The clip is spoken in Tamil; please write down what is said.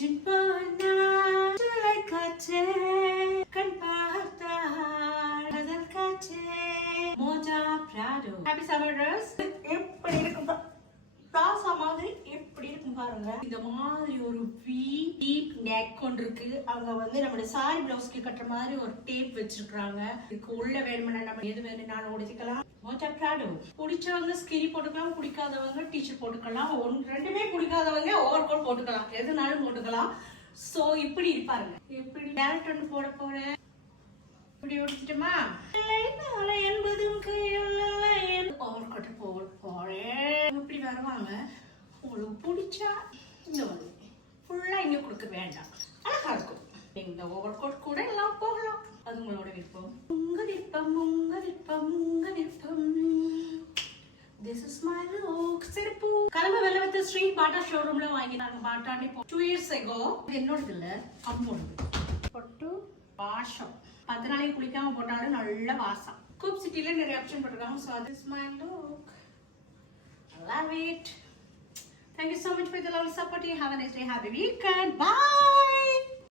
காற்றின் போனா காற்றே கண் பார்த்தாள் அதன் காற்றே மோஜா பிராடோ. ஹாப்பி சம்மர் ட்ரெஸ் எப்படி இருக்கும் தாசா மாதிரி எப்படி இருக்கும் பாருங்க. இந்த மாதிரி ஒரு டீப் நெக் கொண்டு இருக்கு. அங்க வந்து நம்மளுடைய சாரி பிளவுஸ்க்கு கட்டுற மாதிரி ஒரு டேப் வச்சிருக்காங்க. இதுக்கு உள்ள வேணும்னா நம்ம எது வேணும்னாலும் ஒடிக்கலாம். மோஜா பிராடோ பிடிச்சவங்க ஸ்கினி போட்டுக்கலாம், பிடிக்காதவங்க டீஷர்ட் போட்டுக்கலாம், ரெண்டுமே பிடிக்காதவங்க ஓவர் கோட் போட்டுக்கலாம், எதுனாலும் போட்டுக்கலாம். சோ இப்படி இருப்பாருங்க. இப்படி டேரக்ட் ஒன்று போட போறேன். இப்படி ஒடிச்சிட்டுமா என்பதும் ஓவர் கோட்டை போட போறேன். இப்படி வருவாங்க. உங்களுக்கு பிடிச்சா இங்க வந்து ஃபுல்லா இங்க கொடுக்க வேண்டாம், அழகா இருக்கும். இந்த ஓவர் கோட் கூட எல்லாம் போகலாம், அது உங்களோட விருப்பம். உங்க விருப்பம், உங்க விருப்பம், உங்க விருப்பம். This is my look. செருப்பு கலம்ப வெள்ளவத்த ஸ்ட்ரீட் பாட்டா ஷோரூம்ல வாங்கினாங்க. பாட்டாண்டி 2 years ago. என்னோடது இல்ல, அம்மோடது. போட்டு வாஷம் 10 நாளைக்கு குளிக்காம போட்டாலும் நல்ல வாசம். கூப் சிட்டில நிறைய ஆப்ஷன் போட்டிருக்காங்க. So this is my look. I love it. Thank you so much for the lovely support. You have a nice day. Happy weekend. Bye.